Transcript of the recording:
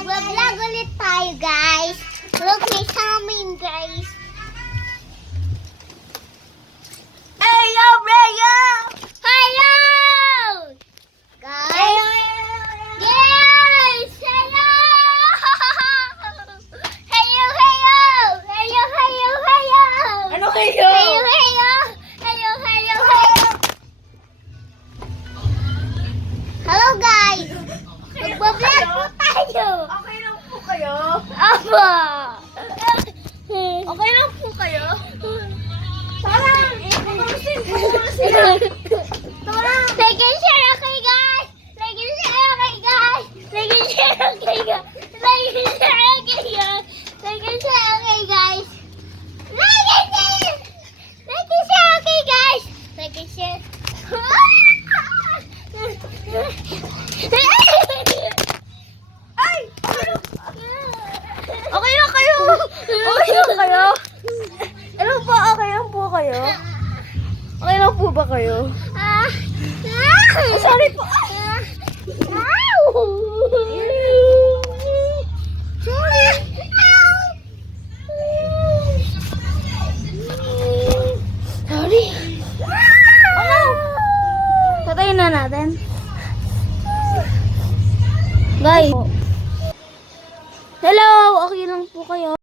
Mag-vlog ulit tayo, guys. Look, may samin, guys. Ayo, Raya! Hello! Guys! Yes! Hello! Hello, hello! Hello, hello, hello! Ano kayo? Hello, hello! Hello, hello, hello! Hello, guys! Mag-vlog po tayo! Okay lang po kayo? Aba! Okay lang po kayo? Tara! Like and share, okay, guys? Like and share, okay, guys? Like and share, okay, guys? Like and share, okay, guys? Like and share, okay, guys? Like and share! Like and share, okay, guys? Like and share. Ay! Okay lang kayo? Okay lang kayo? Ano po? Okay lang po kayo? Okay lang po ba kayo? Sorry po. Sorry. Sorry. Ano? Patayin na natin. Guys,